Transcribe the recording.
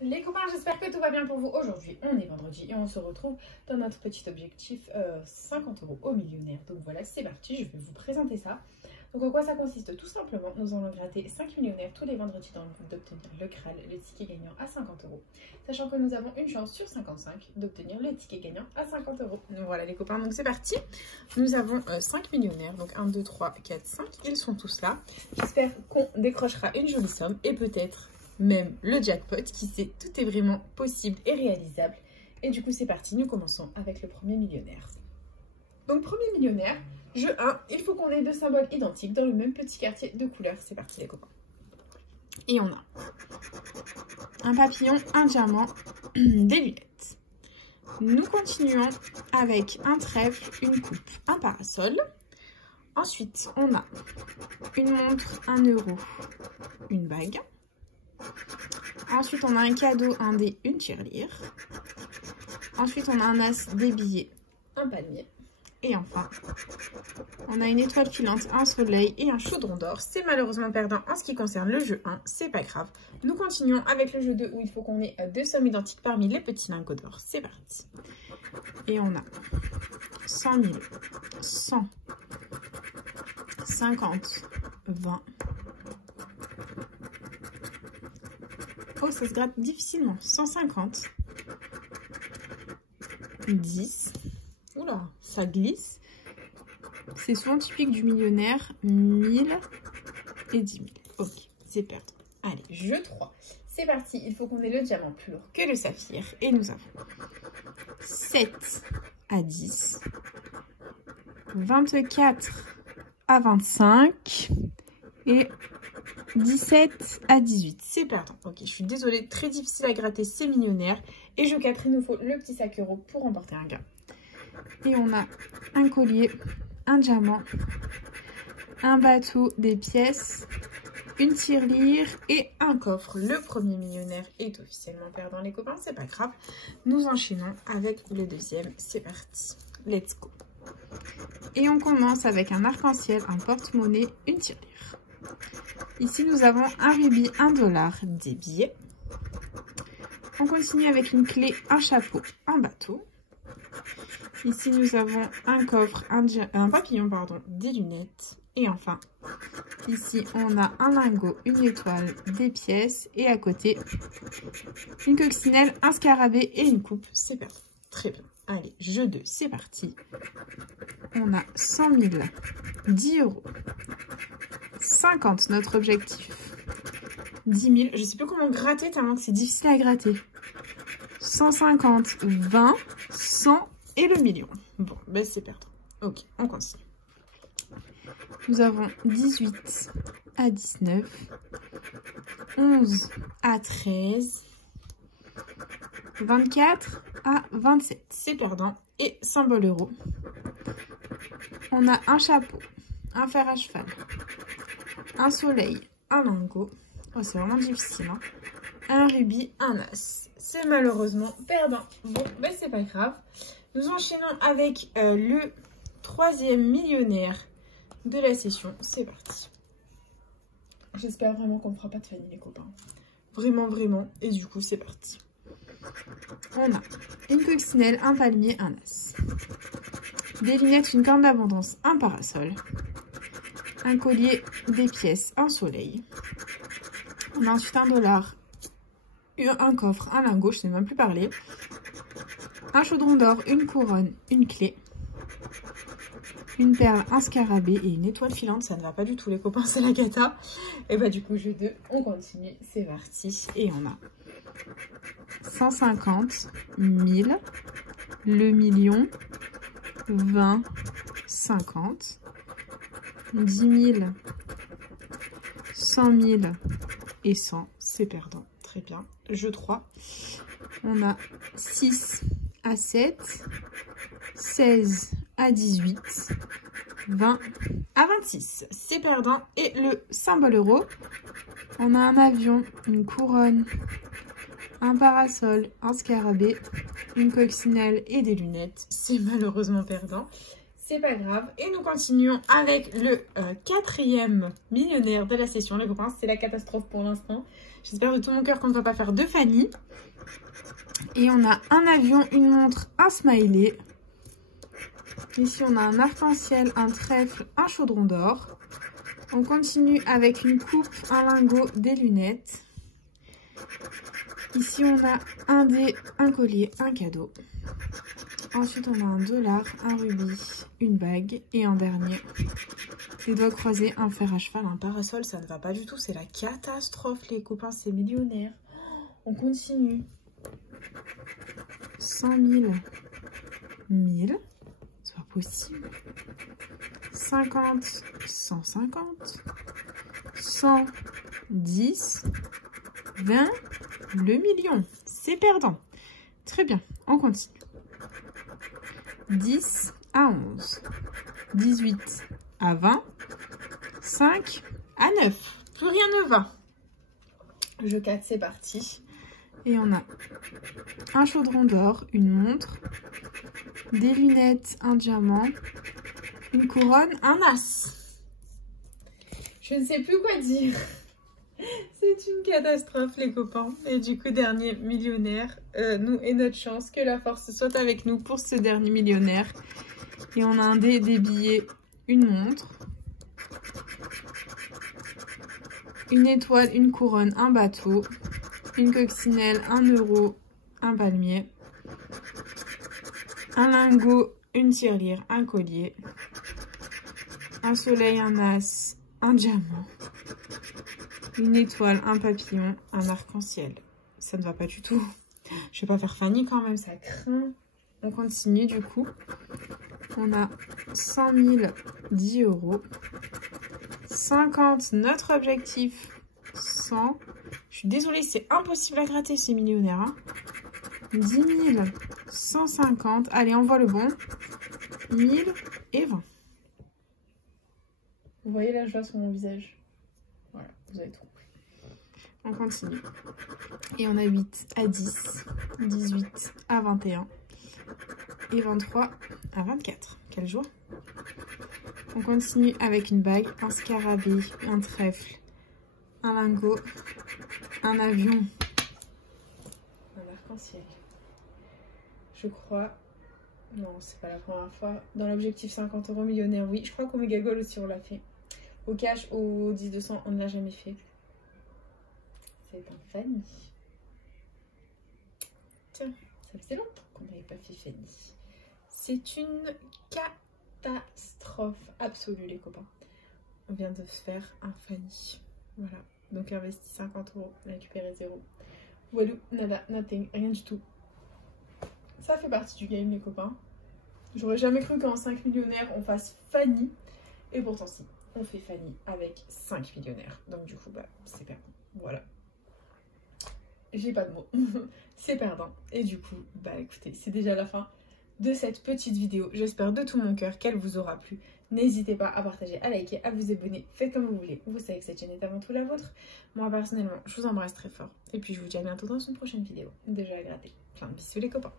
Les copains, j'espère que tout va bien pour vous. Aujourd'hui, on est vendredi et on se retrouve dans notre petit objectif 50 € au millionnaire. Donc voilà, c'est parti, je vais vous présenter ça. Donc en quoi ça consiste? Tout simplement, nous allons gratter 5 millionnaires tous les vendredis dans le but d'obtenir le Graal, le ticket gagnant à 50 €. Sachant que nous avons une chance sur 55 d'obtenir le ticket gagnant à 50 €. Donc voilà les copains, donc c'est parti. Nous avons 5 millionnaires, donc 1, 2, 3, 4, 5. Ils sont tous là. J'espère qu'on décrochera une jolie somme et peut-être même le jackpot, qui sait, tout est vraiment possible et réalisable. Et du coup c'est parti, nous commençons avec le premier millionnaire. Donc premier millionnaire, jeu 1, il faut qu'on ait deux symboles identiques dans le même petit quartier de couleurs. C'est parti les copains. Et on a un papillon, un diamant, des lunettes. Nous continuons avec un trèfle, une coupe, un parasol. Ensuite on a une montre, 1 €, une bague. Ensuite, on a un cadeau, un dé, une tirelire. Ensuite, on a un as, des billets, un palmier. Et enfin, on a une étoile filante, un soleil et un chaudron d'or. C'est malheureusement perdant en ce qui concerne le jeu 1, c'est pas grave. Nous continuons avec le jeu 2 où il faut qu'on ait deux sommes identiques parmi les petits lingots d'or. C'est parti. Et on a 100 000, 100, 50, 20. Oh, ça se gratte difficilement. 150. 10. Oula, ça glisse. C'est souvent typique du millionnaire. 1000 et 10 000. Ok, c'est perdu. Allez, jeu 3. C'est parti. Il faut qu'on ait le diamant plus lourd que le saphir. Et nous avons 7 à 10. 24 à 25. Et 17 à 18, c'est perdant. Ok, je suis désolée, très difficile à gratter, c'est millionnaire. Et jeu 4, il nous faut le petit sac euro pour remporter un gain. Et on a un collier, un diamant, un bateau, des pièces, une tirelire et un coffre. Le premier millionnaire est officiellement perdant les copains, c'est pas grave. Nous enchaînons avec le deuxième, c'est parti. Let's go. Et on commence avec un arc-en-ciel, un porte-monnaie, une tirelire. Ici, nous avons un rubis, 1 $, des billets. On continue avec une clé, un chapeau, un bateau. Ici, nous avons un coffre, un papillon, pardon, des lunettes. Et enfin, ici, on a un lingot, une étoile, des pièces. Et à côté, une coccinelle, un scarabée et une coupe. C'est parti. Très bien. Allez, jeu 2, c'est parti. On a 100 000, 10 €. 50, notre objectif. 10 000, je ne sais plus comment gratter tellement que c'est difficile à gratter. 150, 20, 100 et le million. Bon, ben c'est perdant. Ok, on continue. Nous avons 18 à 19, 11 à 13, 24 à 27. C'est perdant. Et symbole euro. On a un chapeau, un fer à cheval, un soleil, un lingot. Oh, c'est vraiment difficile. Hein. Un rubis, un as. C'est malheureusement perdant. Bon, ben c'est pas grave. Nous enchaînons avec le troisième millionnaire de la session. C'est parti. J'espère vraiment qu'on ne fera pas de famille les copains. Vraiment, vraiment. Et du coup, c'est parti. On a une coccinelle, un palmier, un as. Des lunettes, une corne d'abondance, un parasol. Un collier, des pièces, un soleil. On a ensuite 1 $, un coffre, un lingot, je ne sais même plus parler. Un chaudron d'or, une couronne, une clé. Une perle, un scarabée et une étoile filante. Ça ne va pas du tout les copains, c'est la cata. Et bah du coup jeu 2, on continue, c'est parti. Et on a 150, 1000, le million, 20, 50, 10 000, 100 000 et 100, c'est perdant. Très bien. Jeu 3, on a 6 à 7, 16 à 18, 20 à 26, c'est perdant. Et le symbole euro, on a un avion, une couronne, un parasol, un scarabée, une coccinelle et des lunettes. C'est malheureusement perdant. c'est pas grave. Et nous continuons avec le quatrième millionnaire de la session, les copains. C'est la catastrophe pour l'instant. J'espère de tout mon cœur qu'on ne va pas faire de Fanny. Et on a un avion, une montre, un smiley. Ici, on a un arc-en-ciel, un trèfle, un chaudron d'or. On continue avec une coupe, un lingot, des lunettes. Ici, on a un dé, un collier, un cadeau. Ensuite, on a un dollar, un rubis, une bague. Et en dernier, les doigts croisés, un fer à cheval, un parasol. Ça ne va pas du tout, c'est la catastrophe, les copains, c'est millionnaire. On continue. 100 000, 1000. C'est pas possible. 50, 150, 100, 10, 20, le million. C'est perdant. Très bien, on continue. 10 à 11, 18 à 20, 5 à 9. Plus rien ne va. Jeu 4, c'est parti. Et on a un chaudron d'or, une montre, des lunettes, un diamant, une couronne, un as. Je ne sais plus quoi dire. C'est une catastrophe, les copains. Et du coup, dernier millionnaire, nous et notre chance, que la force soit avec nous pour ce dernier millionnaire. Et on a un dé, des billets, une montre, une étoile, une couronne, un bateau, une coccinelle, un euro, un palmier, un lingot, une tirelire, un collier, un soleil, un as, un diamant, une étoile, un papillon, un arc-en-ciel. Ça ne va pas du tout. Je vais pas faire Fanny quand même, ça craint. On continue du coup. On a 100 000, 10 euros. 50, notre objectif, 100. Je suis désolée, c'est impossible à gratter ces millionnaires. Hein. 10 000, 150. Allez, on voit le bon. 1000 et 20. Vous voyez la joie sur mon visage? Voilà, vous avez tout. On continue. Et on a 8 à 10, 18 à 21 et 23 à 24. Quelle joie! On continue avec une bague, un scarabée, un trèfle, un lingot, un avion, un arc-en-ciel. Je crois... Non, c'est pas la première fois. Dans l'objectif 50 euros millionnaire, oui. Je crois qu'au Méga Gold aussi, on l'a fait. Au cash, au 10-200, on ne l'a jamais fait. C'est un Fanny. Tiens, ça faisait longtemps qu'on n'avait pas fait Fanny. C'est une catastrophe absolue, les copains. On vient de faire un Fanny. Voilà. Donc, investi 50 euros, récupéré 0. Walou, nada, nothing, rien du tout. Ça fait partie du game, les copains. J'aurais jamais cru qu'en 5 millionnaires, on fasse Fanny. Et pourtant, si. On fait Fanny avec 5 millionnaires. Donc, du coup, bah, c'est perdant. Voilà. J'ai pas de mots. C'est perdant. Et du coup, bah, écoutez, c'est déjà la fin de cette petite vidéo. J'espère de tout mon cœur qu'elle vous aura plu. N'hésitez pas à partager, à liker, à vous abonner. Faites comme vous voulez. Vous savez que cette chaîne est avant tout la vôtre. Moi, personnellement, je vous embrasse très fort. Et puis, je vous dis à bientôt dans une prochaine vidéo. Déjà à gratter. Plein de bisous, les copains.